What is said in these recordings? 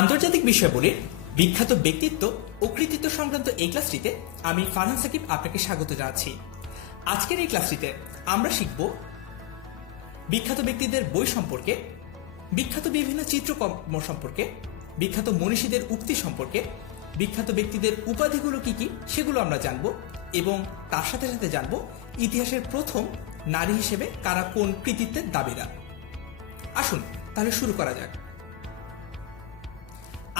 আন্তর্জাতিক বিষয়াবলীর বিখ্যাত ব্যক্তিত্ব ও কৃতিত্ব সংক্রান্ত এই ক্লাসটিতে আমি ফারহান সাকিব আপনাকে স্বাগত জানাচ্ছি। আজকের এই ক্লাসটিতে আমরা শিখব বিখ্যাত ব্যক্তিদের বই সম্পর্কে, বিখ্যাত বিভিন্ন চিত্রকর্ম সম্পর্কে, বিখ্যাত মনীষীদের উক্তি সম্পর্কে, বিখ্যাত ব্যক্তিদের উপাধিগুলো কি কি সেগুলো আমরা জানব এবং তার সাথে সাথে জানব ইতিহাসের প্রথম নারী হিসেবে কারা কোন কৃতিত্বের দাবিদার। আসুন তাহলে শুরু করা যাক।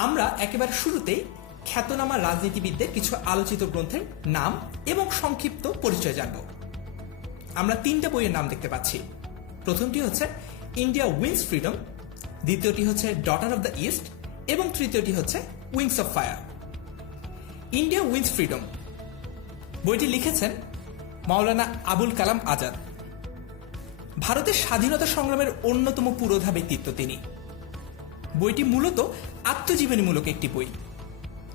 আমরা একেবারে শুরুতেই খ্যাতনামা রাজনীতিবিদদের কিছু আলোচিত গ্রন্থের নাম এবং সংক্ষিপ্ত পরিচয় জানব। আমরা তিনটা বইয়ের নাম দেখতে পাচ্ছি। প্রথমটি হচ্ছে ইন্ডিয়া উইন্স ফ্রিডম, দ্বিতীয়টি হচ্ছে ডটার অফ দ্য ইস্ট এবং তৃতীয়টি হচ্ছে wings of fire. India wins freedom বইটি লিখেছেন মাওলানা আবুল কালাম আজাদ। ভারতের স্বাধীনতা সংগ্রামের অন্যতম পুরোধা ব্যক্তিত্ব তিনি। বইটি মূলত আত্মজীবনীমূলক একটি বই।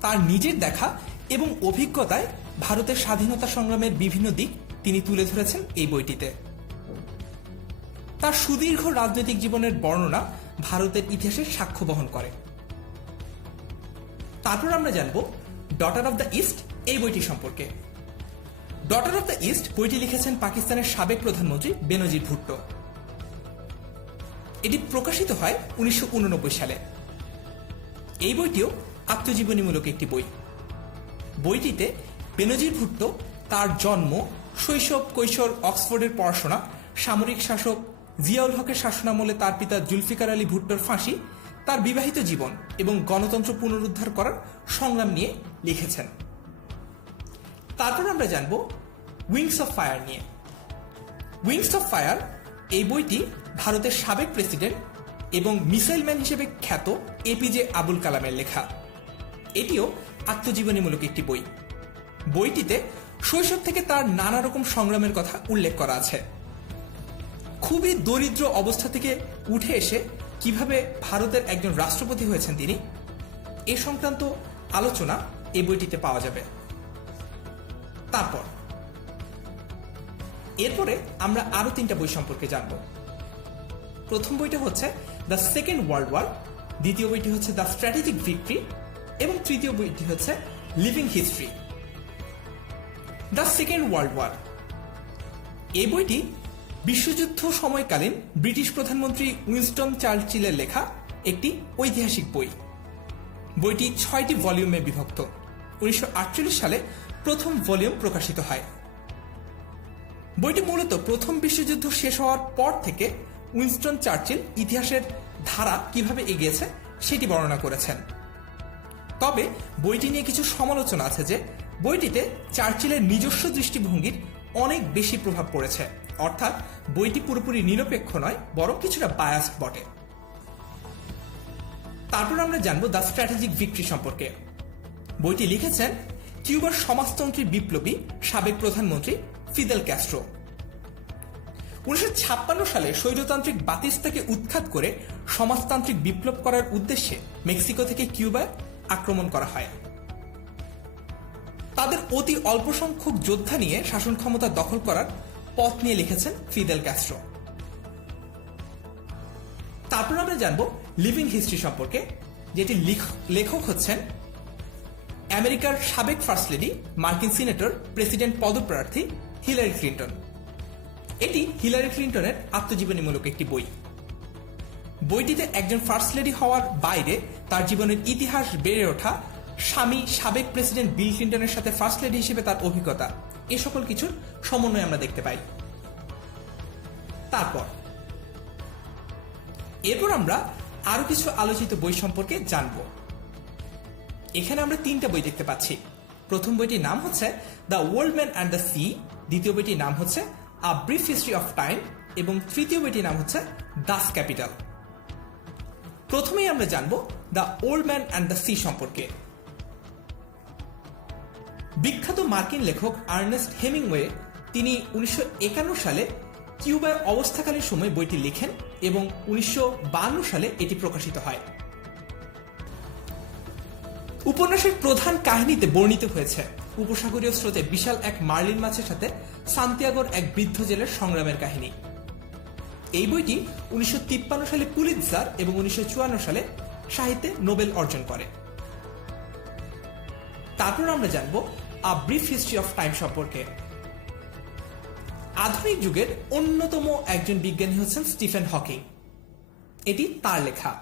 তার নিজের দেখা এবং অভিজ্ঞতায় ভারতের স্বাধীনতা সংগ্রামের বিভিন্ন দিক তিনি তুলে ধরেছেন এই বইটিতে। তার সুদীর্ঘ রাজনৈতিক জীবনের বর্ণনা ভারতের ইতিহাসের সাক্ষ্য বহন করে। তারপর আমরা জানব ডটার অফ দ্য ইস্ট এই বইটি সম্পর্কে। ডটার অফ দ্য ইস্ট বইটি লিখেছেন পাকিস্তানের সাবেক প্রধানমন্ত্রী বেনজির ভুট্টো। এটি প্রকাশিত হয় 1989 সালে। এই বইটিও আত্মজীবনীমূলক একটি বই। বইটিতে বেনজির ভুট্টো তার জন্ম, শৈশব, কৈশোর, অক্সফোর্ডের পড়াশোনা, সামরিক শাসক জিয়াউল হকের শাসনামলে তার পিতা জুলফিকার আলী ভুট্টোর ফাঁসি, তার বিবাহিত জীবন এবং গণতন্ত্র পুনরুদ্ধার করার সংগ্রাম নিয়ে লিখেছেন। তারপর আমরা জানব উইংস অফ ফায়ার নিয়ে। উইংস অফ ফায়ার এই বইটি ভারতের সাবেক প্রেসিডেন্ট এবং মিসাইল ম্যান হিসেবে খ্যাত এপিজে আবুল কালামের লেখা। এটিও আত্মজীবনীমূলক একটি বই। বইটিতে শৈশব থেকে তার নানা রকম সংগ্রামের কথা উল্লেখ করা আছে। খুবই দরিদ্র অবস্থা থেকে উঠে এসে কিভাবে ভারতের একজন রাষ্ট্রপতি হয়েছেন তিনি, এ সংক্রান্ত আলোচনা এই বইটিতে পাওয়া যাবে। এরপরে আমরা আরো তিনটা বই সম্পর্কে জানব। প্রথম বইটা হচ্ছে দ্য সেকেন্ড ওয়ার্ল্ড ওয়ার, দ্বিতীয় বইটি হচ্ছে দ্য স্ট্র্যাটেজিক ভিক্টরি এবং তৃতীয় বইটি হচ্ছে living history. The second world war এই বইটি বিশ্বযুদ্ধ সময়কালীন ব্রিটিশ প্রধানমন্ত্রী উইনস্টন চার্চিলের লেখা একটি ঐতিহাসিক বই। বইটি 6টি ভলিউমে বিভক্ত। 1948 সালে প্রথম ভলিউম প্রকাশিত হয়। বইটি মূলত প্রথম বিশ্বযুদ্ধ শেষ হওয়ার পর থেকে উইনস্টন চার্চিল ইতিহাসের ধারা কিভাবে এগিয়েছে সেটি বর্ণনা করেছেন। তবে বইটি নিয়ে কিছু সমালোচনা আছে যে বইটিতে চার্চিলের নিজস্ব দৃষ্টিভঙ্গির অনেক বেশি প্রভাব পড়েছে, অর্থাৎ বইটি পুরোপুরি নিরপেক্ষ নয়, বরং কিছুটা বায়াসড বটে। তারপর আমরা জানব দ্য স্ট্র্যাটেজিক ভিক্টরি সম্পর্কে। বইটি লিখেছেন কিউবার সমাজতন্ত্রী বিপ্লবী সাবেক প্রধানমন্ত্রী ফিদেল ক্যাস্ট্রো। 1956 সালে স্বৈরতান্ত্রিক বাতিস্তাকে উৎখাত করে সমাজতান্ত্রিক বিপ্লব করার উদ্দেশ্যে মেক্সিকো থেকে কিউবায় আক্রমণ করা হয়। তাদের অতি অল্প সংখ্যক যোদ্ধা নিয়ে শাসন ক্ষমতা দখল করার পথ নিয়ে লিখেছেন ফিদেল ক্যাস্ট্রো। তারপর আমরা জানব লিভিং হিস্ট্রি সম্পর্কে, যেটি লেখক হচ্ছেন আমেরিকার সাবেক ফার্স্ট লেডি, মার্কিন সিনেটর, প্রেসিডেন্ট পদপ্রার্থী হিলারি ক্লিন্টন। এটি হিলারি ক্লিন্টনের আত্মজীবনীমূলক একটি বই। বইটিতে একজন ফার্স্ট লেডি হওয়ার বাইরে তার জীবনের ইতিহাস, বেড়ে ওঠা, স্বামী সাবেক প্রেসিডেন্ট বিল ক্লিন্টনের সাথে ফার্স্ট লেডি হিসেবে তার অভিজ্ঞতা, এ সকল কিছুর সমন্বয় আমরা দেখতে পাই। এরপর আমরা আরো কিছু আলোচিত বই সম্পর্কে জানব। এখানে আমরা তিনটা বই দেখতে পাচ্ছি। প্রথম বইটির নাম হচ্ছে the old man and the sea, দ্বিতীয় বইটির নাম হচ্ছে a brief history of time এবং তৃতীয় বইটির নাম হচ্ছে দাস ক্যাপিটাল। প্রথমেই আমরা জানব the old man and the sea সম্পর্কে। বিখ্যাত মার্কিন লেখক আর্নেস্ট হেমিংওয়ে তিনি 1951 সালে কিউবায় অবস্থাকালীন সময় বইটি লেখেন এবং 1952 সালে এটি প্রকাশিত হয়। উপন্যাসের প্রধান কাহিনীতে বর্ণিত হয়েছে উপসাগরীয় স্রোতে বিশাল এক মার্লিন মাছের সাথে সান্তিয়াগোর এক বৃদ্ধ জেলের সংগ্রামের কাহিনী। এই বইটি 1953 সালে পুলিৎজার এবং 1954 সালে সাহিত্যে নোবেল অর্জন করে। তারপর আমরা জানব a brief history of time সম্পর্কে। আধুনিক যুগের অন্যতম একজন বিজ্ঞানী হচ্ছেন স্টিফেন হকিং। এটি তার লেখা।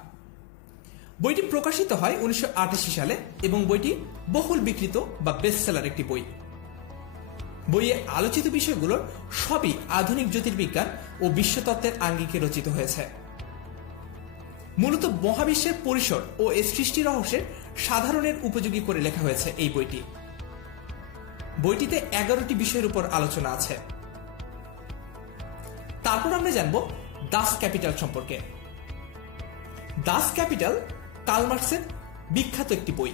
বইটি প্রকাশিত হয় 1988 সালে এবং বইটি বহুল বিক্রিত বা বেস্টসেলার একটি বই। বইয়ে আলোচিত বিষয়গুলোর সবই আধুনিক জ্যোতির্বিজ্ঞান ও বিশ্বতত্ত্বের আঙ্গিকে রচিত হয়েছে। মূলত মহাবিশ্বের পরিসর ও এর সৃষ্টি রহস্যের সাধারণের উপযোগী করে লেখা হয়েছে এই বইটি। বইটিতে 11টি বিষয়ের উপর আলোচনা আছে। তারপর আমরা জানব দাস ক্যাপিটাল সম্পর্কে। দাস ক্যাপিটাল কার্ল মার্কসের বিখ্যাত একটি বই।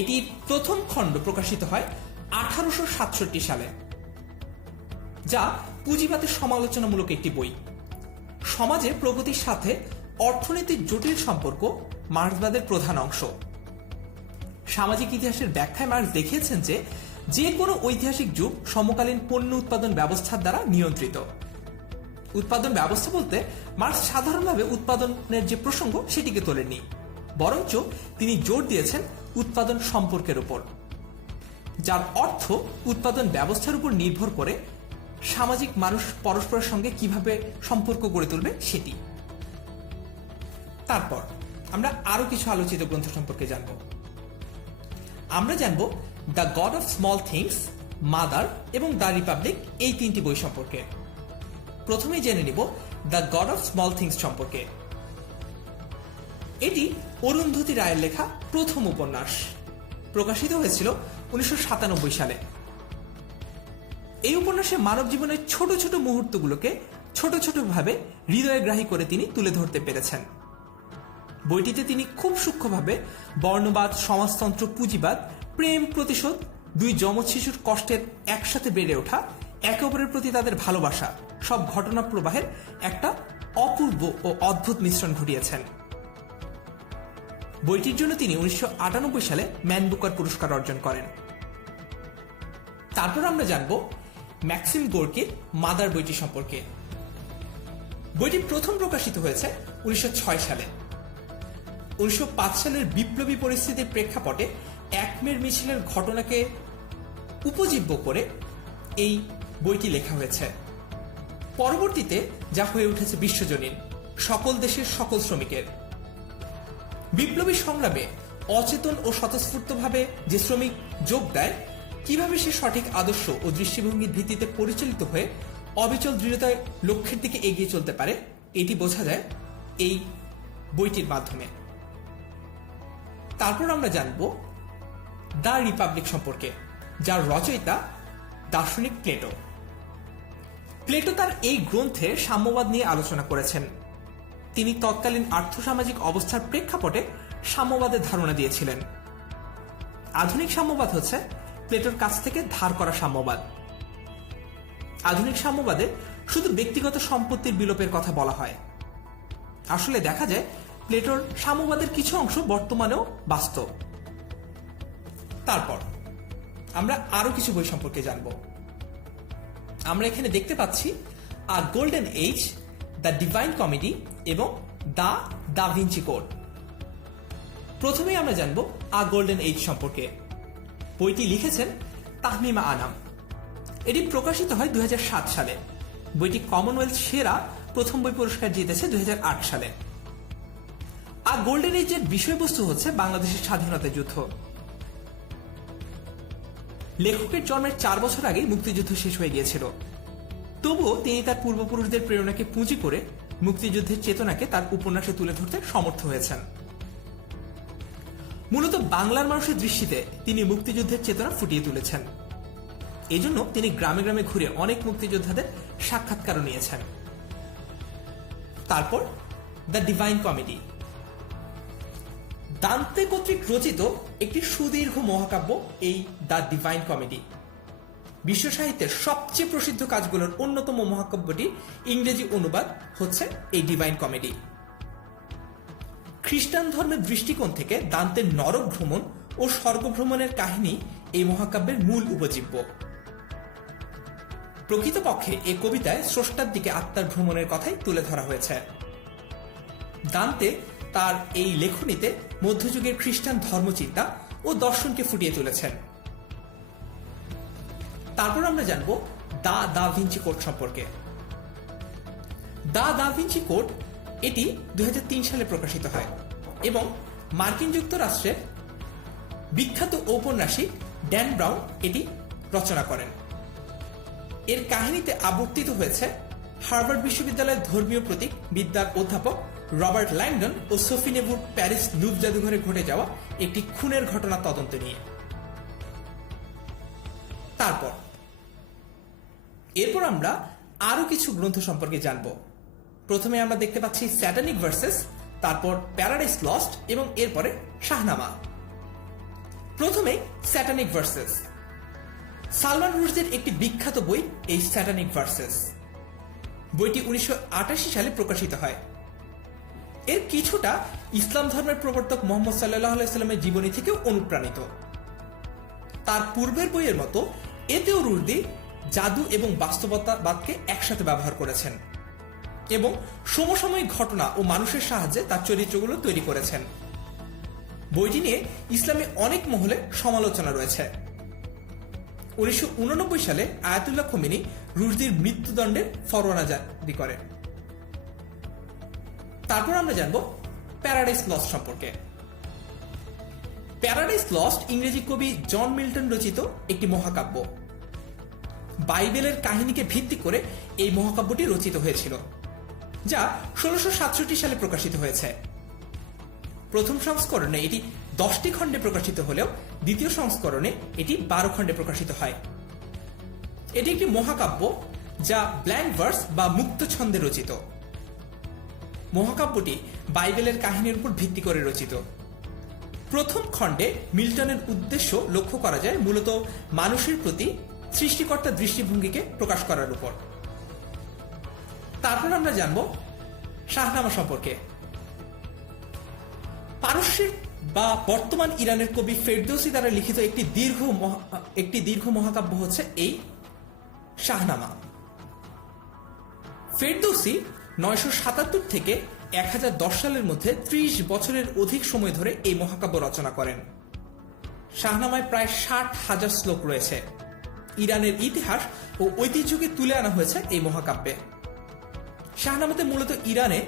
এটির প্রথম খণ্ড প্রকাশিত হয় 1867 সালে, যা পুঁজিবাদের সমালোচনামূলক একটি বই। সমাজের প্রগতির সাথে অর্থনীতির জটিল সম্পর্ক মার্ক্সবাদের প্রধান অংশ। সামাজিক ইতিহাসের ব্যাখ্যায় মার্ক্স দেখিয়েছেন যে কোনো ঐতিহাসিক যুগ সমকালীন পণ্য উৎপাদন ব্যবস্থার দ্বারা নিয়ন্ত্রিত। উৎপাদন ব্যবস্থা বলতে মার্ক্স সাধারণভাবে উৎপাদনের যে প্রসঙ্গ সেটিকে তোলেননি, বরঞ্চ তিনি জোর দিয়েছেন উৎপাদন সম্পর্কের উপর, যার অর্থ উৎপাদন ব্যবস্থার উপর নির্ভর করে সামাজিক মানুষ পরস্পরের সঙ্গে কিভাবে সম্পর্ক গড়ে তুলবে সেটি। তারপর আমরা আরো কিছু আলোচিত গ্রন্থ সম্পর্কে জানব। আমরা জানব the god of small things, mother এবং দ্য রিপাবলিক, এই 3টি বই সম্পর্কে। প্রথমেই জেনে নিব the god of small things সম্পর্কে। এটি অরুন্ধতী রায়ের লেখা প্রথম উপন্যাস। প্রকাশিত হয়েছিল 1997 সালে। এই উপন্যাসে মানব জীবনের ছোট ছোট মুহূর্তগুলোকে ছোট ছোট ভাবে হৃদয়গ্রাহী করে তিনি তুলে ধরতে পেরেছেন। বইটিতে তিনি খুব সূক্ষ্মভাবে বর্ণবাদ, সমাজতন্ত্র, পুঁজিবাদ, প্রেম, প্রতিশোধ, দুই যমজ শিশুর কষ্টের একসাথে বেড়ে ওঠা, একে অপরের প্রতি তাদের ভালোবাসা, সব ঘটনা প্রবাহের একটা অপূর্ব ও অদ্ভুত মিশ্রণ ঘটিয়েছেন। বইটির জন্য তিনি 1998 সালে ম্যান বুকার পুরস্কার অর্জন করেন। তারপর আমরা জানব ম্যাক্সিম গোর্কির মাদার বইটি সম্পর্কে। বইটি প্রথম প্রকাশিত হয়েছে 1906 সালে। 1905 সালের বিপ্লবী পরিস্থিতির প্রেক্ষাপটে 1 মের মিছিলের ঘটনাকে উপজীব্য করে এই বইটি লেখা হয়েছে। পরবর্তীতে যা হয়ে উঠেছে বিশ্বজনীন, সকল দেশের সকল শ্রমিকের। বিপ্লবী সংগ্রামে অচেতন ও স্বতঃস্ফূর্তভাবে যে শ্রমিক যোগ দেয়, কিভাবে সে সঠিক আদর্শ ও দৃষ্টিভঙ্গির ভিত্তিতে পরিচালিত হয়ে অবিচল দৃঢ়তায় লক্ষ্যের দিকে এগিয়ে চলতে পারে, এটি বোঝা যায় এই বইটির মাধ্যমে। তারপর আমরা জানব দ্য রিপাবলিক সম্পর্কে, যার রচয়িতা দার্শনিক প্লেটো। প্লেটো তার এই গ্রন্থে সাম্যবাদ নিয়ে আলোচনা করেছেন। তিনি তৎকালীন আর্থসামাজিক অবস্থার প্রেক্ষাপটে সাম্যবাদের ধারণা দিয়েছিলেন। আধুনিক সাম্যবাদ হচ্ছে প্লেটোর কাছ থেকে ধার করা সাম্যবাদ। আধুনিক সাম্যবাদে শুধু ব্যক্তিগত সম্পত্তির বিলোপের কথা বলা হয়। আসলে দেখা যায় প্লেটোর সাম্যবাদের কিছু অংশ বর্তমানেও বাস্তব। তারপর আমরা আরো কিছু বই সম্পর্কে জানব। আমরা এখানে দেখতে পাচ্ছি a golden age, the divine comedy এবং দ্য দা ভিঞ্চি কোড। প্রথমেই আমরা জানব আ গোল্ডেন এজ সম্পর্কে। বইটি লিখেছেন তাহমিমা আনাম। এটি প্রকাশিত হয় 2007 সালে। বইটি কমনওয়েলথ সেরা প্রথম বই পুরস্কার জিতেছে 2008 সালে। আ গোল্ডেন এজের বিষয়বস্তু হচ্ছে বাংলাদেশের স্বাধীনতা যুদ্ধ। লেখকের জন্মের 4 বছর আগেই মুক্তিযুদ্ধ শেষ হয়ে গিয়েছিল। তবুও তিনি তার পূর্বপুরুষদের প্রেরণাকে পুঁজি করে মুক্তিযুদ্ধের চেতনাকে তার উপন্যাসে তুলে ধরতে সমর্থ হয়েছেন। মূলত বাংলার মানুষের দৃষ্টিতে তিনি মুক্তিযুদ্ধের চেতনা ফুটিয়ে তুলেছেন। এজন্য তিনি গ্রামে গ্রামে ঘুরে অনেক মুক্তিযোদ্ধাদের সাক্ষাৎকারও নিয়েছেন। তারপর দ্য ডিভাইন কমেডি, দান্তে কর্তৃক রচিত একটি সুদীর্ঘ মহাকাব্য এই দ্য ডিভাইন কমেডি। বিশ্ব সাহিত্যের সবচেয়ে প্রসিদ্ধ কাজগুলোর অন্যতম মহাকাব্যটি ইংরেজি অনুবাদ হচ্ছে এই ডিভাইন কমেডি। খ্রিস্টান ধর্মের দৃষ্টিকোণ থেকে দান্তের নরক ভ্রমণ ও স্বর্গ ভ্রমণের কাহিনী এই মহাকাব্যের মূল উপজীব্য। প্রকৃতপক্ষে এই কবিতায় স্রষ্টার দিকে আত্মার ভ্রমণের কথাই তুলে ধরা হয়েছে। দান্তে তার এই লেখনীতে মধ্যযুগের খ্রিস্টান ধর্মচিন্তা ও দর্শনকে ফুটিয়ে তুলেছেন। তারপর আমরা জানব দা ভিঞ্চি কোড সম্পর্কে। দা ভিঞ্চি কোড এটি 2003 সালে প্রকাশিত হয় এবং মার্কিন যুক্তরাষ্ট্রের বিখ্যাত ঔপন্যাসিক ড্যান ব্রাউন এটি রচনা করেন। এর কাহিনীতে আবর্তিত হয়েছে হার্ভার্ড বিশ্ববিদ্যালয়ের ধর্মীয় প্রতীক বিদ্যার অধ্যাপক রবার্ট ল্যাংডন ও সোফি নেবুর প্যারিস লুভ জাদুঘরে ঘটে যাওয়া একটি খুনের ঘটনা তদন্ত নিয়ে। এরপর আমরা আরো কিছু গ্রন্থ সম্পর্কে জানব। প্রথমে আমরা দেখতে পাচ্ছি স্যাটানিক ভার্সেস, তারপর প্যারাডাইস লস্ট এবং এরপরে শাহনামা। প্রথমে স্যাটানিক ভার্সেস। সালমান রুশদির একটি বিখ্যাত বই এই স্যাটানিক ভার্সেস। বইটি 1988 সালে প্রকাশিত হয়। এর কিছুটা ইসলাম ধর্মের প্রবর্তক মুহাম্মদ সাল্লাল্লাহু আলাইহি সাল্লামের জীবনী থেকেও অনুপ্রাণিত। তার পূর্বের বইয়ের মতো এতেও রুশদি জাদু এবং বাস্তবতাবাদকে একসাথে ব্যবহার করেছেন এবং সমসাময়িক ঘটনা ও মানুষের সাহায্যে তার চরিত্রগুলো তৈরি করেছেন। বইটি নিয়ে ইসলামে অনেক মহলে সমালোচনা রয়েছে। 1989 সালে আয়াতুল্লাহ খোমেনি রুশদির মৃত্যুদণ্ডের ফরমানা জারি করেন। তারপর আমরা জানব প্যারাডাইস লস্ট সম্পর্কে। প্যারাডাইস লস্ট ইংরেজি কবি জন মিল্টন রচিত একটি মহাকাব্য। বাইবেলের কাহিনীকে ভিত্তি করে এই মহাকাব্যটি রচিত হয়েছিল, যা 1667 সালে প্রকাশিত হয়েছে। প্রথম সংস্করণে এটি 10টি খণ্ডে প্রকাশিত হলেও দ্বিতীয় সংস্করণে এটি 12 খণ্ডে প্রকাশিত হয়। এটি একটি মহাকাব্য যা ব্ল্যাঙ্ক ভার্স বা মুক্ত ছন্দে রচিত। মহাকাব্যটি বাইবেলের কাহিনীর উপর ভিত্তি করে রচিত। প্রথম খণ্ডে মিল্টনের উদ্দেশ্য লক্ষ্য করা যায় মূলত মানুষের প্রতি সৃষ্টিকর্তার দৃষ্টিভঙ্গিকে প্রকাশ করার উপর। তারপর আমরা জানব শাহনামা সম্পর্কে। পারস্যের বা বর্তমান ইরানের কবি ফেরদৌসি দ্বারা লিখিত একটি দীর্ঘ মহাকাব্য হচ্ছে এই শাহনামা। ফেরদৌসি 977 থেকে 1010 সালের মধ্যে 30 বছরের অধিক সময় ধরে এই মহাকাব্য রচনা করেন। শাহনামায় প্রায় 60,000 শ্লোক রয়েছে। ইরানের ইতিহাস ও ঐতিহ্যকে তুলে আনা হয়েছে এই মহাকাব্যে। শাহনামাতে মূলত ইরানে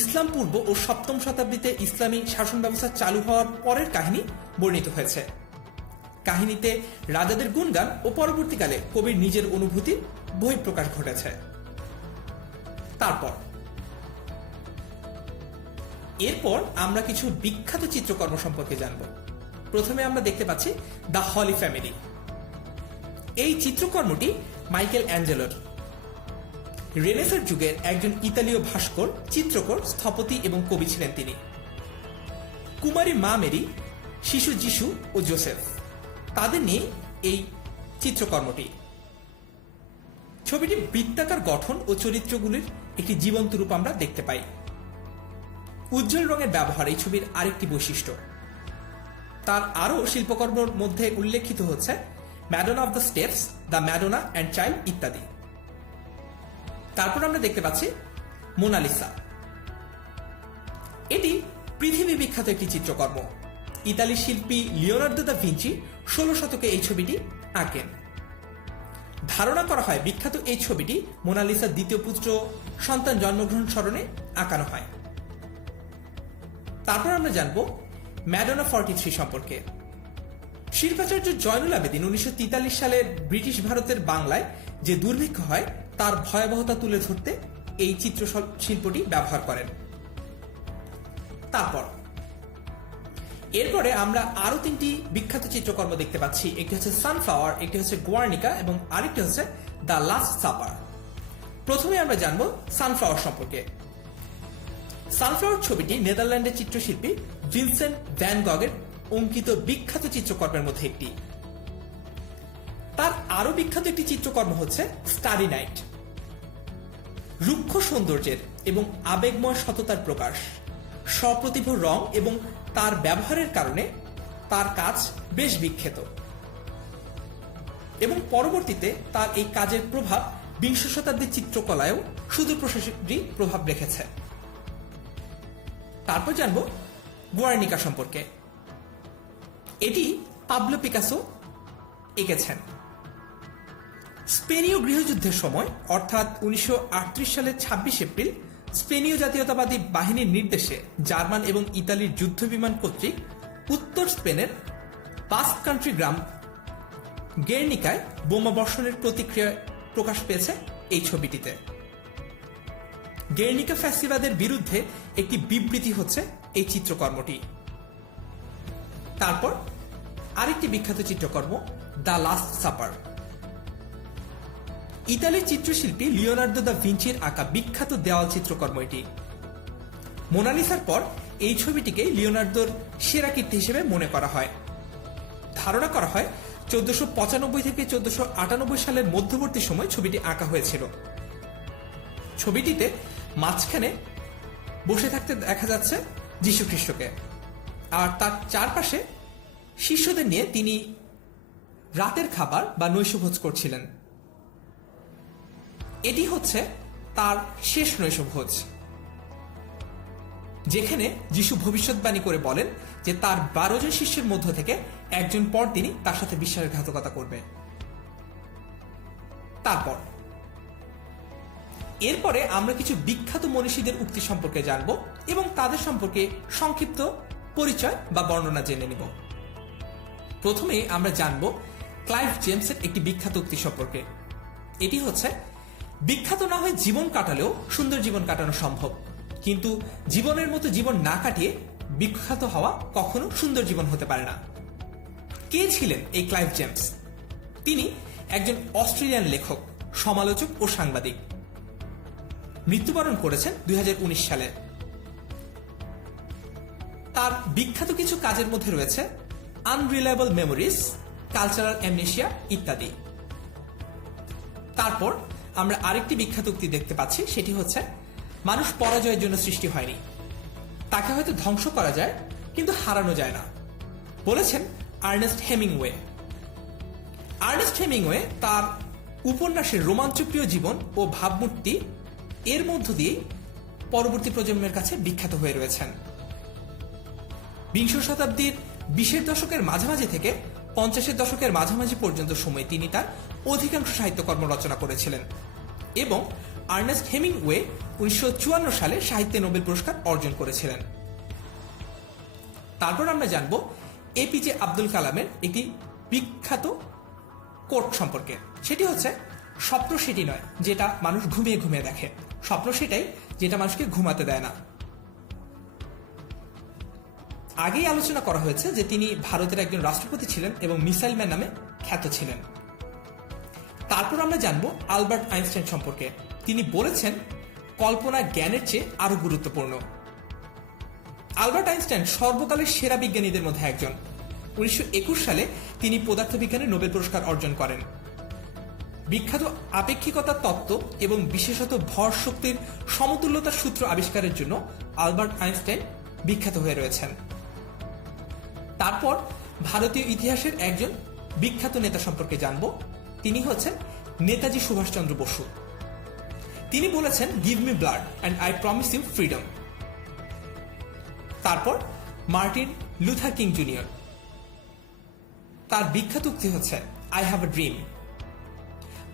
ইসলাম পূর্ব ও 7ম শতাব্দীতে ইসলামী শাসন ব্যবস্থা চালু হওয়ার পরের কাহিনী বর্ণিত হয়েছে। কাহিনীতে রাজাদের গুণগান ও পরবর্তীকালে কবির নিজের অনুভূতির বহিঃপ্রকাশ ঘটেছে। এরপর আমরা কিছু বিখ্যাত চিত্রকর্ম সম্পর্কে জানব। প্রথমে আমরা দেখতে পাচ্ছি দ্য হলি ফ্যামিলি। এই চিত্রকর্মটি মাইকেল অ্যাঞ্জেলোর। রেনেসার যুগের একজন ইতালীয় ভাস্কর, চিত্রকর, স্থপতি এবং কবি ছিলেন তিনি। কুমারী মা মেরি, শিশু যিশু ও জোসেফ, তাদের নিয়ে এই চিত্রকর্মটি। ছবিটি বৃত্তাকার গঠন ও চরিত্রগুলির একটি জীবন্ত রূপ আমরা দেখতে পাই। উজ্জ্বল রঙের ব্যবহার এই ছবির আরেকটি বৈশিষ্ট্য। তার আরও শিল্পকর্মের মধ্যে উল্লেখিত হচ্ছে Madonna of the steps, the Madonna and child ইত্যাদি। তারপর আমরা দেখতে পাচ্ছি মোনালিসা। এটি পৃথিবী বিখ্যাত একটি চিত্রকর্ম। ইতালির শিল্পী লিওনার্দো দা ভিঞ্চি 16 শতকে এই ছবিটি আঁকেন। ধারণা করা হয় বিখ্যাত এই ছবিটি মোনালিসার দ্বিতীয় পুত্র সন্তান জন্মগ্রহণ স্মরণে আঁকানো হয়। তারপর আমরা জানব ম্যাডোনা 43 সম্পর্কে। শিল্পাচার্য জয়নুল আবেদিন 1943 সালে ব্রিটিশ ভারতের বাংলায় যে দুর্ভিক্ষ হয় তার ভয়াবহতা তুলে ধরতে এই চিত্রশিল্পটি ব্যবহার করেন। এরপরে আমরা আরো 3টি বিখ্যাত চিত্রকর্ম দেখতে পাচ্ছি। একটি হচ্ছে সানফ্লাওয়ার, একটি হচ্ছে গুয়ার্নিকা এবং আরেকটি হচ্ছে দ্য লাস্ট সাপার। প্রথমে আমরা জানব সানফ্লাওয়ার সম্পর্কে। সানফ্লাওয়ার ছবিটি নেদারল্যান্ডের চিত্রশিল্পী ভিনসেন্ট ভ্যান গগের অঙ্কিত বিখ্যাত চিত্রকর্মের মধ্যে একটি। তার আরো বিখ্যাত একটি চিত্রকর্ম হচ্ছে স্টারি নাইট। রুক্ষ সৌন্দর্যের এবং আবেগময় সততার প্রকাশ, সপ্রতিভ রং এবং তার ব্যবহারের কারণে তার কাজ বেশ বিখ্যাত এবং পরবর্তীতে তার এই কাজের প্রভাব 20 শতাব্দীর চিত্রকলায়ও সুদূরপ্রসারী প্রভাব রেখেছে। তারপর জানব গুয়ার্নিকা সম্পর্কে। এটি পাবলো পিকাসো এঁকেছেন। স্পেনীয় গৃহযুদ্ধের সময় অর্থাৎ 1938 সালের 26 এপ্রিল স্পেনীয় জাতীয়তাবাদী বাহিনীর নির্দেশে জার্মান এবং ইতালির যুদ্ধবিমান কর্তৃক উত্তর স্পেনের বাস্ক কান্ট্রি গ্রাম গের্নিকায় বোমা বর্ষণের প্রতিক্রিয়া প্রকাশ পেয়েছে এই ছবিটিতে। গের্নিকা ফ্যাসিবাদের বিরুদ্ধে একটি বিবৃতি হচ্ছে এই চিত্রকর্মটি। তারপর আরেকটি বিখ্যাত চিত্রকর্ম দ্য লাস্ট সাপার। ইতালির চিত্রশিল্পী লিওনার্দো দা ভিঞ্চির আঁকা বিখ্যাত দেওয়াল চিত্রকর্ম এটি। মোনালিসার পর এই ছবিটিকে লিওনার্দোর সেরা কীর্তি হিসেবে মনে করা হয়। ধারণা করা হয় 1495 থেকে 1498 সালের মধ্যবর্তী সময় ছবিটি আঁকা হয়েছিল। ছবিটিতে মাঝখানে বসে থাকতে দেখা যাচ্ছে যীশু খ্রিস্টকে, আর তার চারপাশে শিষ্যদের নিয়ে তিনি রাতের খাবার বা নৈশভোজ করছিলেন। এটি হচ্ছে তার শেষ নৈশভোজ, যেখানে যীশু ভবিষ্যৎবাণী করে বলেন যে তার 12 জন শিষ্যের মধ্য থেকে একজন পর তিনি তার সাথে বিশ্বাসঘাতকতা করবে। এরপরে আমরা কিছু বিখ্যাত মনীষীদের উক্তি সম্পর্কে জানব এবং তাদের সম্পর্কে সংক্ষিপ্ত পরিচয় বা বর্ণনা জেনে নিব। প্রথমে আমরা জানব ক্লাইভ জেমসের একটি বিখ্যাত উক্তি সম্পর্কে। এটি হচ্ছে, বিখ্যাত না হয়ে জীবন কাটালেও সুন্দর জীবন কাটানো সম্ভব, কিন্তু জীবনের মতো জীবন না কাটিয়ে বিখ্যাত হওয়া কখনো সুন্দর জীবন হতে পারে না। কে ছিলেন এই ক্লাইভ জেমস? তিনি একজন অস্ট্রেলিয়ান লেখক, সমালোচক ও সাংবাদিক। মৃত্যুবরণ করেছেন 2019 সালে। তার বিখ্যাত কিছু কাজের মধ্যে রয়েছে আনরিলায়েবল মেমোরিজ, কালচারাল অ্যামনেশিয়া ইত্যাদি। তারপর আমরা আরেকটি বিখ্যাত উক্তি দেখতে পাচ্ছি, সেটি হচ্ছে, মানুষ পরাজয়ের জন্য সৃষ্টি হয়নি, তাকে হয়তো ধ্বংস করা যায় কিন্তু হারানো যায় না, বলেছেন আর্নেস্ট হেমিংওয়ে। আর্নেস্ট হেমিংওয়ে তার উপন্যাসের রোমাঞ্চপ্রিয় জীবন ও ভাবমূর্তি এর মধ্য দিয়ে পরবর্তী প্রজন্মের কাছে বিখ্যাত হয়ে রয়েছেন। বিংশ শতাব্দীর 20-এর দশকের মাঝামাঝি থেকে 50-এর দশকের মাঝামাঝি পর্যন্ত সময় তিনি তার অধিকাংশ সাহিত্যকর্ম রচনা করেছিলেন এবং আর্নেস্ট হেমিংওয়ে 1954 সালে সাহিত্যে নোবেল পুরস্কার অর্জন করেছিলেন। তারপর আমরা জানব এপিজে আব্দুল কালামের একটি বিখ্যাত কোট সম্পর্কে। সেটি হচ্ছে, স্বপ্ন সেটি নয় যেটা মানুষ ঘুমিয়ে ঘুমিয়ে দেখে, স্বপ্ন সেটাই যেটা মানুষকে ঘুমাতে দেয় না। আগেই আলোচনা করা হয়েছে যে তিনি ভারতের একজন রাষ্ট্রপতি ছিলেন এবং মিসাইল ম্যান নামে খ্যাত ছিলেন। তারপর আমরা জানব আলবার্ট আইনস্টাইন সম্পর্কে। তিনি বলেছেন, কল্পনা জ্ঞানের চেয়ে আরো গুরুত্বপূর্ণ। আলবার্ট আইনস্টাইন সর্বকালের সেরা বিজ্ঞানীদের মধ্যে একজন। 1921 সালে তিনি পদার্থবিজ্ঞানে নোবেল পুরস্কার অর্জন করেন। বিখ্যাত আপেক্ষিকতার তত্ত্ব এবং বিশেষত ভর শক্তির সমতুল্যতার সূত্র আবিষ্কারের জন্য আলবার্ট আইনস্টাইন বিখ্যাত হয়ে রয়েছেন। তারপর ভারতীয় ইতিহাসের একজন বিখ্যাত নেতা সম্পর্কে জানব। তিনি হচ্ছেন নেতাজি সুভাষচন্দ্র বসু। তিনি বলেছেন, give me blood and I promise you freedom. তারপর মার্টিন লুথার কিং জুনিয়র। তার বিখ্যাত উক্তি হচ্ছে, I have a dream.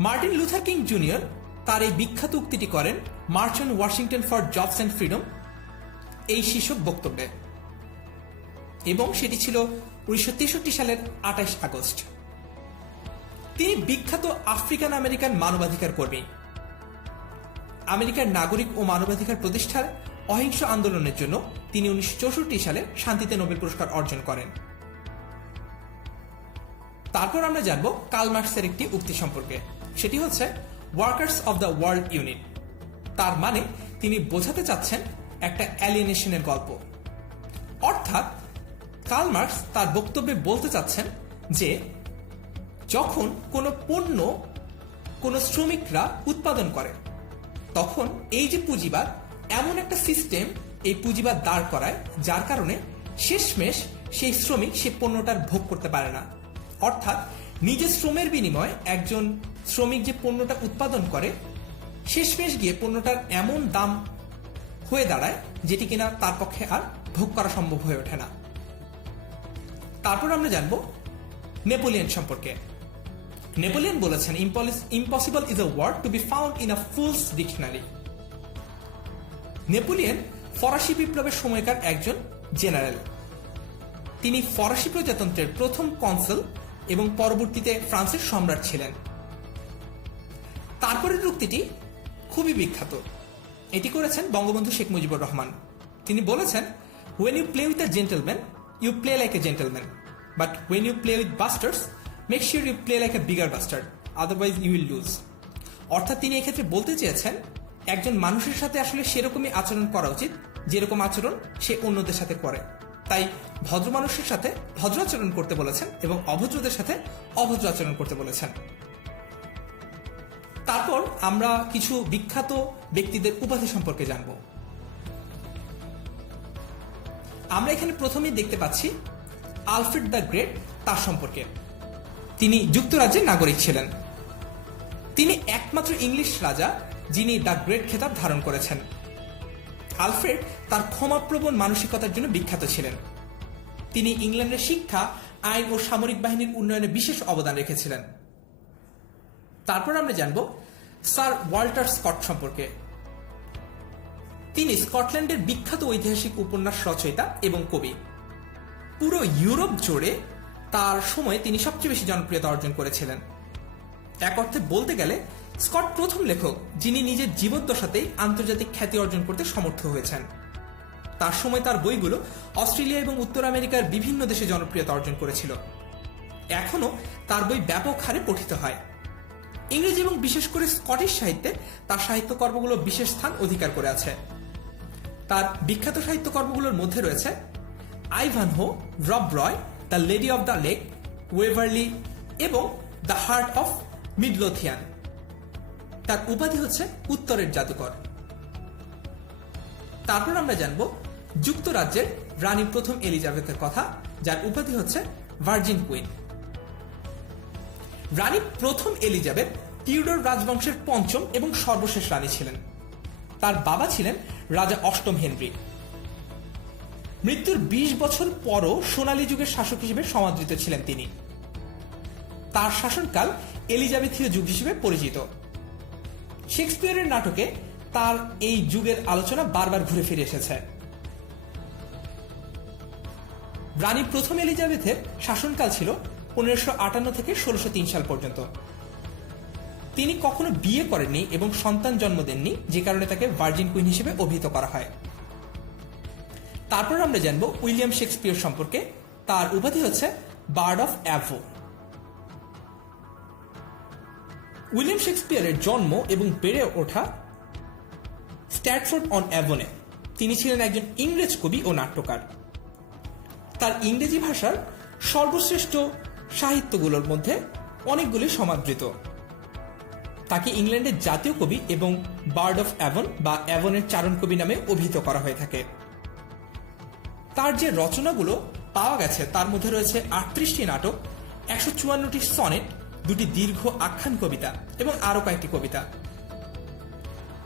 Martin Luther King junior তার এই বিখ্যাত উক্তিটি করেন March on Washington for jobs and freedom এই শীর্ষক বক্তব্যে, এবং সেটি ছিল 1963 সালের 28 আগস্ট। তিনি বিখ্যাত আফ্রিকান আমেরিকান মানবাধিকার কর্মী। আমেরিকার নাগরিক ও মানবাধিকার প্রতিষ্ঠার অহিংস আন্দোলনের জন্য তিনি 1964 সালে শান্তিতে নোবেল পুরস্কার অর্জন করেন। তারপর আমরা জানব কার্ল মার্কসের একটি উক্তি সম্পর্কে। সেটি হচ্ছে, workers of the world unit. তার মানে তিনি বোঝাতে চাচ্ছেন একটা অ্যালিয়েনেশনের গল্প। অর্থাৎ কার্ল মার্কস তার বক্তব্যে বলতে চাচ্ছেন যে যখন কোনো পণ্য কোনো শ্রমিকরা উৎপাদন করে, তখন এই যে পুঁজিবাদ, এমন একটা সিস্টেম এই পুঁজিবাদ দাঁড় করায় যার কারণে শেষমেশ সেই শ্রমিক সে পণ্যটার ভোগ করতে পারে না। অর্থাৎ নিজের শ্রমের বিনিময়ে একজন শ্রমিক যে পণ্যটা উৎপাদন করে, শেষমেশ গিয়ে পণ্যটার এমন দাম হয়ে দাঁড়ায়, যেটি কিনা তার পক্ষে আর ভোগ করা সম্ভব হয়ে ওঠে না। তারপর আমরা জানব নেপোলিয়ন সম্পর্কে। নেপোলিয়ন বলেছেন, impossible is a word to be found in a fool's dictionary. Napoleon ফরাসি বিপ্লবের সময়কার একজন জেনারেল। তিনি ফরাসি প্রজাতন্ত্রের প্রথম কনসুল এবং পরবর্তীতে ফ্রান্সের সম্রাট ছিলেন। তারপরের উক্তিটি খুবই বিখ্যাত। এটি করেছেন বঙ্গবন্ধু শেখ মুজিবুর রহমান। তিনি বলেছেন, when you play with a gentleman, you play like a gentleman. But when you play with bastards, make sure you play like a bigger bastard. Otherwise you will lose. অর্থাৎ তিনি এক্ষেত্রে বলতে চেয়েছেন, একজন মানুষের সাথে আসলে সেরকমই আচরণ করা উচিত যেরকম আচরণ সে অন্যদের সাথে করে। তাই ভদ্র মানুষের সাথে ভদ্র আচরণ করতে বলেছেন এবং অভদ্রদের সাথে অভদ্র আচরণ করতে বলেছেন। তারপর আমরা কিছু বিখ্যাত ব্যক্তিদের উপাধি সম্পর্কে জানব। আমরা এখানে প্রথমেই দেখতে পাচ্ছি আলফ্রেড দ্য গ্রেট, তার সম্পর্কে। তিনি যুক্তরাজ্যের নাগরিক ছিলেন। তিনি একমাত্র ইংলিশ রাজা যিনি দ্য গ্রেট খেতাব ধারণ করেছেন। আলফ্রেড তার ক্ষমাপ্রবণ মানসিকতার জন্য বিখ্যাত ছিলেন। তিনি ইংল্যান্ডের শিক্ষা, আইন ও সামরিক বাহিনীর উন্নয়নে বিশেষ অবদান রেখেছিলেন। তারপর আমরা জানব স্যার ওয়াল্টার স্কট সম্পর্কে। তিনি স্কটল্যান্ডের বিখ্যাত ঐতিহাসিক উপন্যাস রচয়িতা এবং কবি। পুরো ইউরোপ জুড়ে তার সময়ে তিনি সবচেয়ে বেশি জনপ্রিয়তা অর্জন করেছিলেন। এক অর্থে বলতে গেলে স্কট প্রথম লেখক যিনি নিজের জীবদ্দশাতেই আন্তর্জাতিক খ্যাতি অর্জন করতে সমর্থ হয়েছেন। তার সময় তার বইগুলো অস্ট্রেলিয়া এবং উত্তর আমেরিকার বিভিন্ন দেশে জনপ্রিয়তা অর্জন করেছিল। এখনো তার বই ব্যাপক হারে পঠিত হয়। ইংরেজি এবং বিশেষ করে স্কটিশ সাহিত্যে তার সাহিত্যকর্মগুলো বিশেষ স্থান অধিকার করে আছে। তার বিখ্যাত সাহিত্যকর্মগুলোর মধ্যে রয়েছে Ivanhoe, Rob Roy, the Lady of the Lake, Waverley এবং দ্য হার্ট অফ মিডলোথিয়ান। তার উপাধি হচ্ছে উত্তরের জাদুকর। তারপর আমরা জানব যুক্তরাজ্যের রানী প্রথম এলিজাবেথের কথা, যার উপাধি হচ্ছে ভার্জিন কুইন। রানী প্রথম এলিজাবেথ টিউডর রাজবংশের পঞ্চম এবং সর্বশেষ রানী ছিলেন। তার বাবা ছিলেন রাজা অষ্টম হেনরি। মৃত্যুর 20 বছর পরও সোনালী যুগের শাসক হিসেবে সমাদৃত ছিলেন তিনি। তার শাসনকাল এলিজাবেথীয় যুগ হিসেবে পরিচিত। শেক্সপিয়ারের নাটকে তার এই যুগের আলোচনা বারবার ঘুরে ফিরে এসেছে। রানী প্রথম এলিজাবেথের শাসনকাল ছিল 1558 থেকে 1603 সাল পর্যন্ত। তিনি কখনো বিয়ে করেননি এবং সন্তান জন্ম দেননি, যে কারণে তাকে ভার্জিন কুইন হিসেবে অভিহিত করা হয়। তারপর আমরা জানব উইলিয়াম শেক্সপিয়র সম্পর্কে। তার উপাধি হচ্ছে বার্ড অফ অ্যাভো। উইলিয়াম শেক্সপিয়রের জন্ম এবং বেড়ে ওঠা স্ট্যাটফোর্ড অন অ্যাভনে। তিনি ছিলেন একজন ইংরেজ কবি ও নাট্যকার। তার ইংরেজি ভাষার সর্বশ্রেষ্ঠ সাহিত্যগুলোর মধ্যে অনেকগুলি সমাদৃত। তাকে ইংল্যান্ডের জাতীয় কবি এবং বার্ড অফ অ্যাভন বা অ্যাভনের চারণ কবি নামে অভিহিত করা হয়ে থাকে। তার যে রচনাগুলো পাওয়া গেছে তার মধ্যে রয়েছে 38টি নাটক, 154টি সনেট, 2টি দীর্ঘ আখ্যান কবিতা এবং আরো কয়েকটি কবিতা।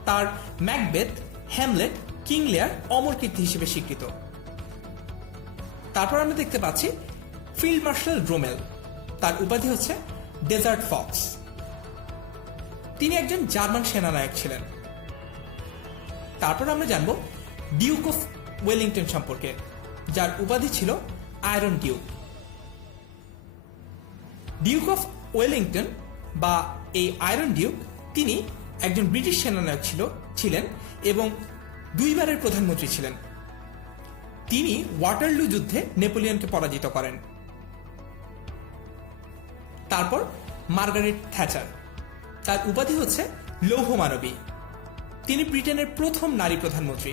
তার ম্যাকবেথ, হ্যামলেট, কিং লিয়ার অমর কীর্তি হিসেবে স্বীকৃত। তারপর আমরা দেখতে পাচ্ছি ফিল্ড মার্শাল রোমেল। তার উপাধি হচ্ছে ডেজার্ট ফক্স। তিনি একজন জার্মান সেনানায়ক ছিলেন। তারপর আমরা জানব ডিউক অফ ওয়েলিংটন সম্পর্কে, যার উপাধি ছিল iron Duke. Duke of Wellington বা এই আয়রন ডিউক তিনি একজন ব্রিটিশ সেনানায়ক ছিলেন এবং 2 বারের প্রধানমন্ত্রী ছিলেন। তিনি ওয়াটারলু যুদ্ধে নেপোলিয়নকে পরাজিত করেন। তারপর মার্গারেট থ্যাচার। তার উপাধি হচ্ছে লৌহ মানবী। তিনি ব্রিটেনের প্রথম নারী প্রধানমন্ত্রী।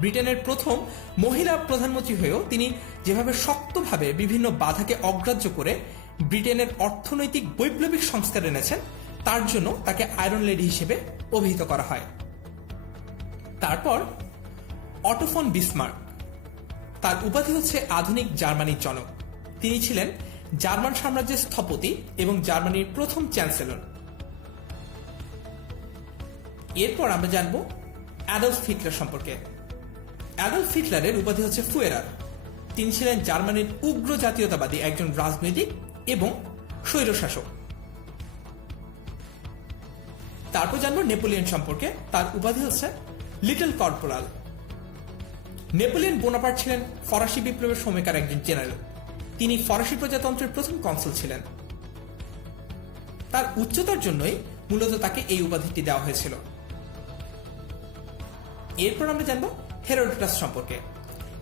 ব্রিটেনের প্রথম মহিলা প্রধানমন্ত্রী হয়েও তিনি যেভাবে শক্তভাবে বিভিন্ন বাধাকে অগ্রাহ্য করে ব্রিটেনের অর্থনৈতিক বৈপ্লবিক সংস্কার এনেছেন, তার জন্য তাকে আয়রন লেডি হিসেবে অভিহিত করা হয়। তারপর অটো ফন বিসমার্ক। তার উপাধি হচ্ছে আধুনিক জার্মানির জনক। তিনি ছিলেন জার্মান সাম্রাজ্যের স্থপতি এবং জার্মানির প্রথম চ্যান্সেলর। এরপর আমরা জানব অ্যাডলফ হিটলার সম্পর্কে। অ্যাডলফ হিটলারের উপাধি হচ্ছে ফুয়েরার। তিনি ছিলেন জার্মানির উগ্র জাতীয়তাবাদী একজন রাজনৈতিক এবং স্বৈরশাসক। তারপর জানবো নেপোলিয়ন সম্পর্কে। তার উপাধি হচ্ছে লিটল কর্পোরাল। নেপোলিয়ন বোনাপার্ট ছিলেন ফরাসি বিপ্লবের সময়কার একজন জেনারেল। তিনি ফরাসি প্রজাতন্ত্রের প্রথম কনসুল ছিলেন। তার উচ্চতার জন্যই মূলত তাকে এই উপাধিটি দেওয়া হয়েছিল। এরপর আমরা জানবো হেরোডোটাস সম্পর্কে।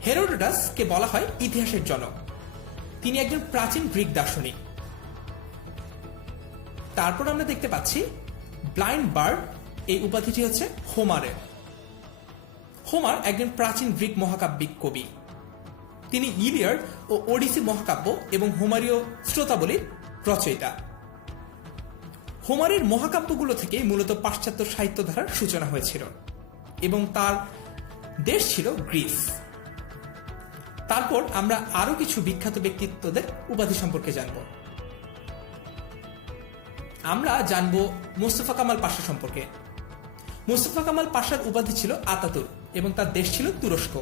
হেরোডোটাসকে বলা হয় ইতিহাসের জনক। তিনি একজন প্রাচীন গ্রিক দার্শনিক। তারপর আমরা দেখতে পাচ্ছি ব্লাইন্ড বার্ড, এই উপাধিটি হচ্ছে হোমারের। হোমার একজন প্রাচীন গ্রিক মহাকাব্যিক কবি। তিনি ইলিয়াড ও ওডিসি মহাকাব্য এবং হোমারীয় শ্রোতাবলীর রচয়িতা। হোমারের মহাকাব্যগুলো থেকে মূলত পাশ্চাত্য সাহিত্য ধারার সূচনা হয়েছিল এবং তার দেশ ছিল গ্রিস। তারপর আমরা আরো কিছু বিখ্যাত ব্যক্তিত্বদের উপাধি সম্পর্কে জানব। আমরা জানব মোস্তফা কামাল পাশা সম্পর্কে। মোস্তফা কামাল পাশার উপাধি ছিল আতাতুর্ক এবং তার দেশ ছিল তুরস্ক।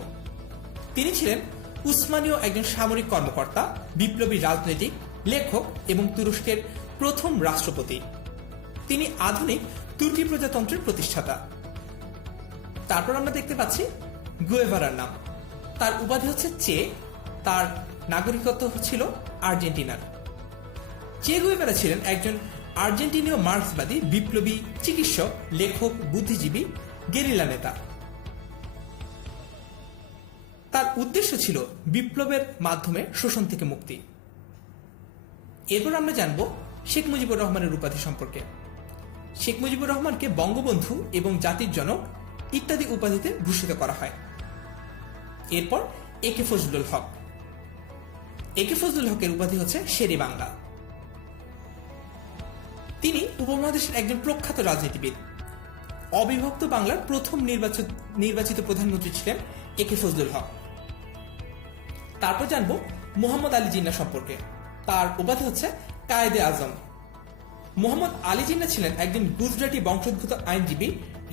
তিনি ছিলেন উসমানীয় একজন সামরিক কর্মকর্তা, বিপ্লবী রাজনৈতিক লেখক এবং তুরস্কের প্রথম রাষ্ট্রপতি। তিনি আধুনিক তুর্কি প্রজাতন্ত্রের প্রতিষ্ঠাতা। তারপর আমরা দেখতে পাচ্ছি গুয়েভারার নাম। তার উপাধি হচ্ছে চে। তার নাগরিকত্ব ছিল আর্জেন্টিনার। চে গুয়েভারা ছিলেন একজন আর্জেন্টিনীয় মার্ক্সবাদী, বিপ্লবী, চিকিৎসক, লেখক, বুদ্ধিজীবী, গেরিলা নেতা। তার উদ্দেশ্য ছিল বিপ্লবের মাধ্যমে শোষণ থেকে মুক্তি। এরপর আমরা জানব শেখ মুজিবুর রহমানের উপাধি সম্পর্কে। শেখ মুজিবুর রহমানকে বঙ্গবন্ধু এবং জাতির জনক ইত্যাদি উপাধিতে ভূষিত করা হয়। এরপর একে ফজলুল হক। একে ফজলুল হকের উপাধি হচ্ছে শেরে বাংলা। তিনি উপমহাদেশের একজন প্রখ্যাত রাজনীতিবিদ। অবিভক্ত বাংলার প্রথম নির্বাচিত প্রধানমন্ত্রী ছিলেন একে ফজলুল হক। তারপর জানবো মোহাম্মদ আলী জিন্নাহ সম্পর্কে। তার উপাধি হচ্ছে কায়েদে আজম। মোহাম্মদ আলী জিন্নাহ ছিলেন একজন গুজরাটি বংশোদ্ভূত আইনজীবী,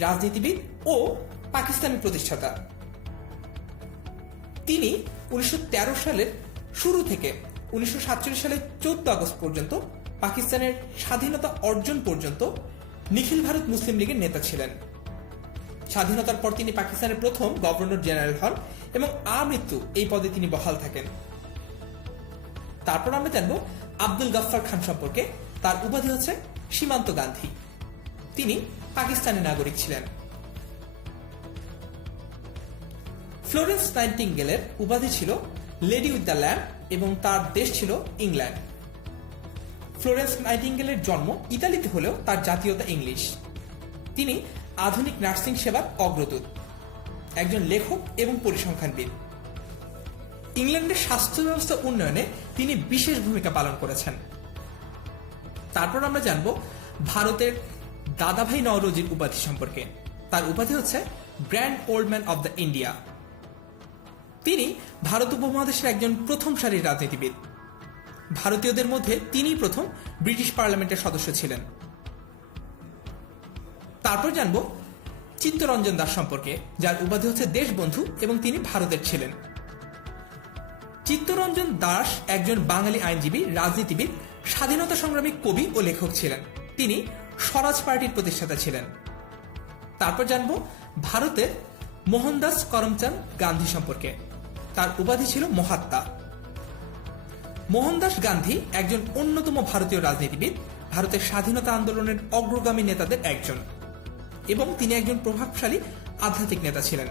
রাজনীতিবিদ ও পাকিস্তানের প্রতিষ্ঠাতা। তিনি 1913 সালের শুরু থেকে 1947 সালের 14 আগস্ট পর্যন্ত পাকিস্তানের স্বাধীনতা অর্জন পর্যন্ত নিখিল ভারত মুসলিম লীগের নেতা ছিলেন। স্বাধীনতার পর তিনি পাকিস্তানের প্রথম গভর্নর জেনারেল হন এবং আমৃত্যু এই পদে তিনি বহাল থাকেন। তারপর আমরা জানবো আব্দুল গাফফার খান সম্পর্কে। তার উপাধি হচ্ছে সীমান্ত গান্ধী। তিনি পাকিস্তানের নাগরিক ছিলেন। ফ্লোরেন্স নাইটিঙ্গেলের উপাধি ছিল লেডি উইথ দ্য ল্যাম্প এবং তার দেশ ছিল ইংল্যান্ড। ফ্লোরেন্স নাইটিঙ্গেলের জন্ম ইতালিতে হলেও তার জাতীয়তা ইংলিশ। তিনি আধুনিক নার্সিং সেবার অগ্রদূত, একজন লেখক এবং পরিসংখ্যানবিদ। ইংল্যান্ডের স্বাস্থ্য ব্যবস্থা উন্নয়নে তিনি বিশেষ ভূমিকা পালন করেছেন। তারপর আমরা জানব ভারতের দাদাভাই নওরোজির উপাধি সম্পর্কে। তার উপাধি হচ্ছে grand old man of the India. তিনি ভারত উপমহাদেশের একজন প্রথম সারির রাজনীতিবিদ। ভারতীয়দের মধ্যে তিনি প্রথম ব্রিটিশ পার্লামেন্টের সদস্য ছিলেন। তারপর জানব চিত্তরঞ্জন দাস সম্পর্কে, যার উপাধি হচ্ছে দেশবন্ধু এবং তিনি ভারতের ছিলেন। চিত্তরঞ্জন দাস একজন বাঙালি আইনজীবী, রাজনীতিবিদ, স্বাধীনতা সংগ্রামী, কবি ও লেখক ছিলেন। তিনি স্বরাজ পার্টির প্রতিষ্ঠাতা ছিলেন। তারপর জানব ভারতের মোহনদাস করমচাঁদ গান্ধী সম্পর্কে। তার উপাধি ছিল মহাত্মা। মোহনদাস গান্ধী একজন অন্যতম ভারতীয় রাজনীতিবিদ, ভারতের স্বাধীনতা আন্দোলনের অগ্রগামী নেতাদের একজন এবং তিনি একজন প্রভাবশালী আধ্যাত্মিক নেতা ছিলেন।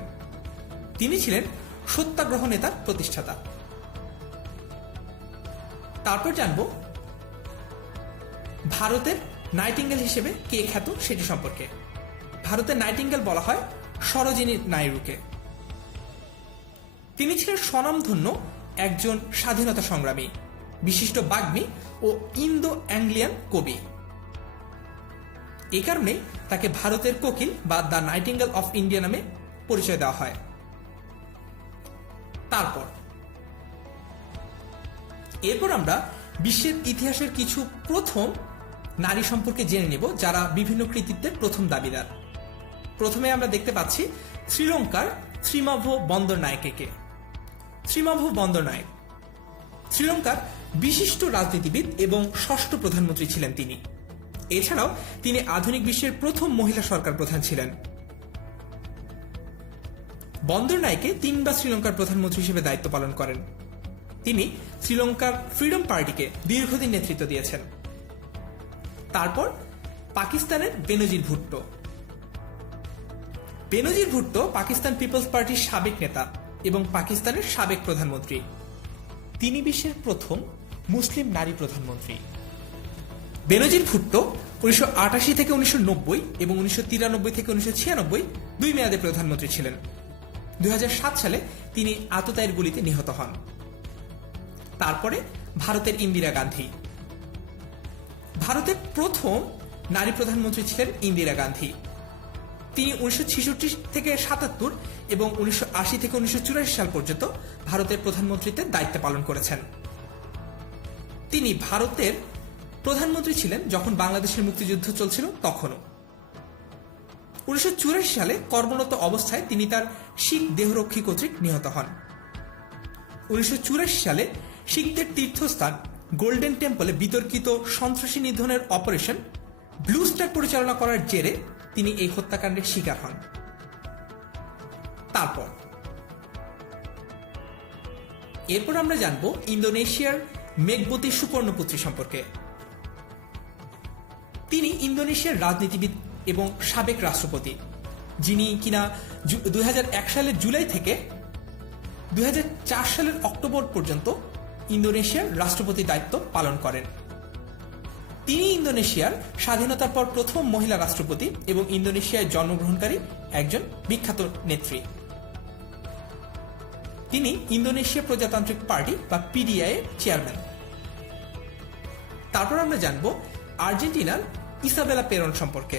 তিনি ছিলেন সত্যাগ্রহ নেতার প্রতিষ্ঠাতা। তারপর জানব ভারতের নাইটিঙ্গেল হিসেবে কে খ্যাত সেটি সম্পর্কে। ভারতের নাইটিঙ্গেল বলা হয় সরোজিনী নাইডুকে। তিনি ছিলেন স্বনামধন্য একজন স্বাধীনতা সংগ্রামী, বিশিষ্ট বাগ্মী ও ইন্দো অ্যাংলিয়ান কবি। এ কারণে তাকে ভারতের কোকিল বা দ্য নাইটিঙ্গেল অফ ইন্ডিয়া নামে পরিচয় দেওয়া হয়। এরপর আমরা বিশ্বের ইতিহাসের কিছু প্রথম নারী সম্পর্কে জেনে নেব যারা বিভিন্ন কৃতিত্বের প্রথম দাবিদার। প্রথমে আমরা দেখতে পাচ্ছি শ্রীলঙ্কার শ্রীমাভো বন্দরনায়েকে। শ্রীমাভো বন্দরনায়েক শ্রীলঙ্কার বিশিষ্ট রাজনীতিবিদ এবং ষষ্ঠ প্রধানমন্ত্রী ছিলেন তিনি। এছাড়াও তিনি আধুনিক বিশ্বের প্রথম মহিলা সরকার প্রধান ছিলেন। বন্দরনায়েকে তিনবার শ্রীলঙ্কার প্রধানমন্ত্রী হিসেবে দায়িত্ব পালন করেন। তিনি শ্রীলঙ্কার ফ্রিডম পার্টিকে দীর্ঘদিন নেতৃত্ব দিয়েছেন। তারপর পাকিস্তানের বেনজির ভুট্টো। বেনজির ভুট্টো পাকিস্তান পিপলস পার্টির সাবেক নেতা এবং পাকিস্তানের সাবেক প্রধানমন্ত্রী। তিনি বিশ্বের প্রথম মুসলিম নারী প্রধানমন্ত্রী। বেনজির ভুট্টো 1988 থেকে 1990 এবং 1993 থেকে 1996 দুই মেয়াদে প্রধানমন্ত্রী ছিলেন। 2007 সালে তিনি আততায়ীর গুলিতে নিহত হন। তারপরে ভারতের ইন্দিরা গান্ধী। ভারতের প্রথম নারী প্রধানমন্ত্রী ছিলেন ইন্দিরা গান্ধী। তিনি 1966 থেকে 77 এবং 1980 থেকে 1984 সাল পর্যন্ত ভারতের প্রধানমন্ত্রীত্বের দায়িত্ব পালন করেছেন। তিনি ভারতের প্রধানমন্ত্রী ছিলেন যখন বাংলাদেশের মুক্তিযুদ্ধ চলছিল তখনও। 1984 সালে কর্মরত অবস্থায় তিনি তার শিখ দেহরক্ষী কর্তৃক নিহত হন। 1984 সালে শিখদের তীর্থস্থান গোল্ডেন টেম্পলে বিতর্কিত সন্ত্রাসী নিধনের অপারেশন ব্লু স্টার পরিচালনা করার জেরে তিনি এই হত্যাকাণ্ডের শিকার হন। এরপর আমরা জানব ইন্দোনেশিয়ার মেঘবতী সুকর্ণপুত্রী সম্পর্কে। তিনি ইন্দোনেশিয়ার রাজনীতিবিদ এবং সাবেক রাষ্ট্রপতি, যিনি কিনা 2001 সালের জুলাই থেকে 2004 সালের অক্টোবর পর্যন্ত ইন্দোনেশিয়ার রাষ্ট্রপতির দায়িত্ব পালন করেন। তিনি ইন্দোনেশিয়ার স্বাধীনতার পর প্রথম মহিলা রাষ্ট্রপতি এবং ইন্দোনেশিয়ায় জন্মগ্রহণকারী একজন বিখ্যাত নেত্রী। তিনি ইন্দোনেশিয়া প্রজাতান্ত্রিক পার্টি বা পিডিআই এর চেয়ারম্যান। তারপর আমরা জানব আর্জেন্টিনার ইসাবেলা পেরন সম্পর্কে।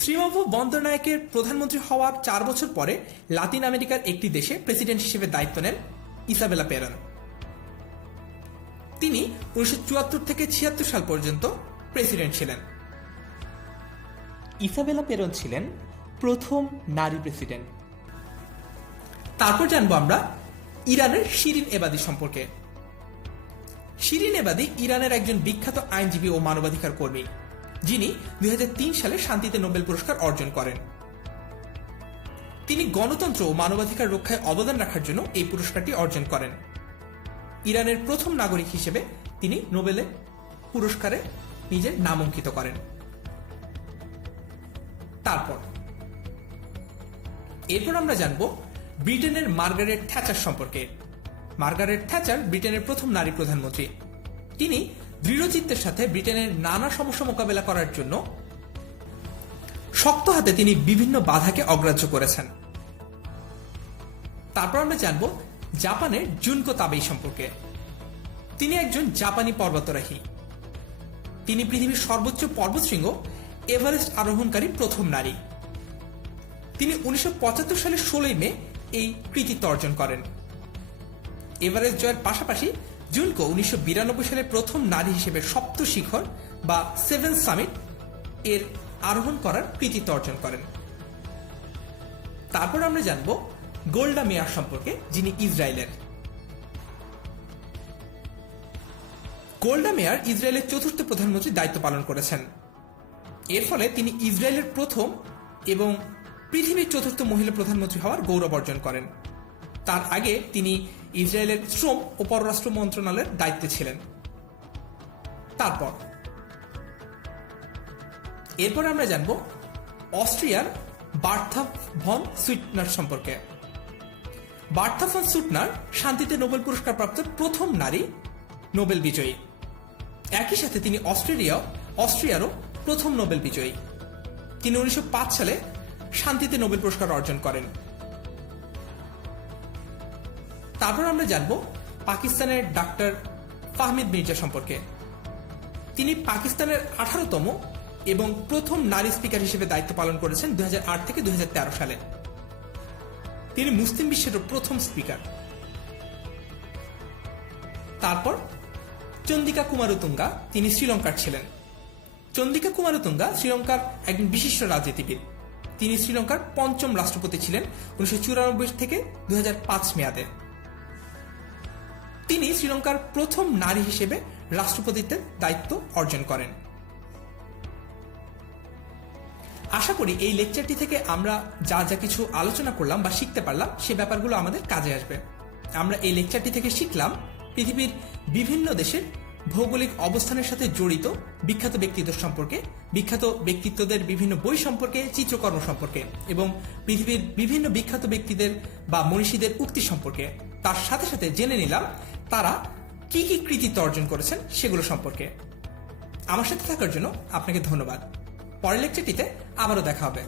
শ্রীমাভো বন্দরনায়েকের প্রধানমন্ত্রী হওয়ার 4 বছর পরে লাতিন আমেরিকার একটি দেশে প্রেসিডেন্ট হিসেবে দায়িত্ব নেন ইসাবেলা পেরন। তিনি 1974 থেকে 76 সাল পর্যন্ত প্রেসিডেন্ট ছিলেন। ইসাবেলা পেরন ছিলেন প্রথম নারী প্রেসিডেন্ট। তারপর জানবো আমরা ইরানের শিরিন এবাদি সম্পর্কে। শিরিন এবাদি ইরানের একজন বিখ্যাত আইনজীবী ও মানবাধিকার কর্মী, যিনি 2003 সালে শান্তিতে নোবেল পুরস্কার অর্জন করেন। তিনি গণতন্ত্র ও মানবাধিকার রক্ষায় অবদান রাখার জন্য এই পুরস্কারটি অর্জন করেন। ইরানের প্রথম নাগরিক হিসেবে তিনি নোবেলের পুরস্কারে নিজের নাম অঙ্কিত করেন। এরপর আমরা জানব ব্রিটেনের মার্গারেট থ্যাচার সম্পর্কে। মার্গারেট থ্যাচার ব্রিটেনের প্রথম নারী প্রধানমন্ত্রী। তিনি দৃঢ়চিত্তের সাথে ব্রিটেনের নানা সমস্যা মোকাবেলা করার জন্য শক্ত হাতে তিনি বিভিন্ন বাধাকে অগ্রাহ্য করেছেন। তারপর আমরা জানব জাপানের জুনকো তাবেই সম্পর্কে। তিনি একজন জাপানি পর্বতারোহী। তিনি পৃথিবীর সর্বোচ্চ পর্বতশৃঙ্গ এভারেস্ট আরোহণকারী প্রথম নারী। তিনি 1975 সালের 16 মে এই কৃতিত্ব অর্জন করেন। এভারেস্ট জয়ের পাশাপাশি জুনকো 1992 সালে প্রথম নারী হিসেবে সপ্ত শিখর বা 7 সামিট এর আরোহণ করার কৃতিত্ব অর্জন করেন। তারপর আমরা জানব গোল্ডা মেয়ার সম্পর্কে, যিনি ইসরায়েলের। গোল্ডা মেয়ার ইসরায়েলের চতুর্থ প্রধানমন্ত্রীর দায়িত্ব পালন করেছেন। এর ফলে তিনি ইসরায়েলের প্রথম এবং পৃথিবীর চতুর্থ মহিলা প্রধানমন্ত্রী হওয়ার গৌরব অর্জন করেন। তার আগে তিনি ইসরায়েলের শ্রম ও পররাষ্ট্র মন্ত্রণালয়ের দায়িত্বে ছিলেন। এরপর আমরা জানব অস্ট্রিয়ার বার্থা ভন সুইটনার সম্পর্কে। বার্থা ভন সুইটনার শান্তিতে নোবেল পুরস্কার প্রাপ্ত প্রথম নারী নোবেল বিজয়ী। একই সাথে তিনি অস্ট্রিয়ারও প্রথম নোবেল বিজয়ী। তিনি 1905 সালে শান্তিতে নোবেল পুরস্কার অর্জন করেন। তারপর আমরা জানব পাকিস্তানের ডাক্তার ফাহমিদ মির্জা সম্পর্কে। তিনি পাকিস্তানের 18তম এবং প্রথম নারী স্পিকার হিসেবে দায়িত্ব পালন করেছেন 2008 থেকে 2013 সালে। তিনি মুসলিম বিশ্বের প্রথম স্পিকার। তারপর চন্দিকা কুমারতুঙ্গা, তিনি শ্রীলঙ্কার ছিলেন। চন্দিকা কুমারতুঙ্গা শ্রীলঙ্কার একজন বিশিষ্ট রাজনীতিবিদ। তিনি শ্রীলঙ্কার পঞ্চম রাষ্ট্রপতি ছিলেন 1994 থেকে 2005 মেয়াদে। তিনি শ্রীলঙ্কার প্রথম নারী হিসেবে রাষ্ট্রপতিত্বের দায়িত্ব অর্জন করেন। আশা করি এই লেকচারটি থেকে আমরা যা যা কিছু আলোচনা করলাম বা শিখতে পারলাম সে ব্যাপারগুলো আমাদের কাজে আসবে। আমরা এই লেকচারটি থেকে শিখলাম পৃথিবীর বিভিন্ন দেশের ভৌগোলিক অবস্থানের সাথে জড়িত বিখ্যাত ব্যক্তিত্ব সম্পর্কে, বিখ্যাত ব্যক্তিত্বদের বিভিন্ন বই সম্পর্কে, চিত্রকর্ম সম্পর্কে এবং পৃথিবীর বিভিন্ন বিখ্যাত ব্যক্তিদের বা মনীষীদের উক্তি সম্পর্কে। তার সাথে সাথে জেনে নিলাম তারা কি কি কৃতিত্ব অর্জন করেছেন সেগুলো সম্পর্কে। আমার সাথে থাকার জন্য আপনাকে ধন্যবাদ। পরের লেকচারটিতে আবারও দেখা হবে।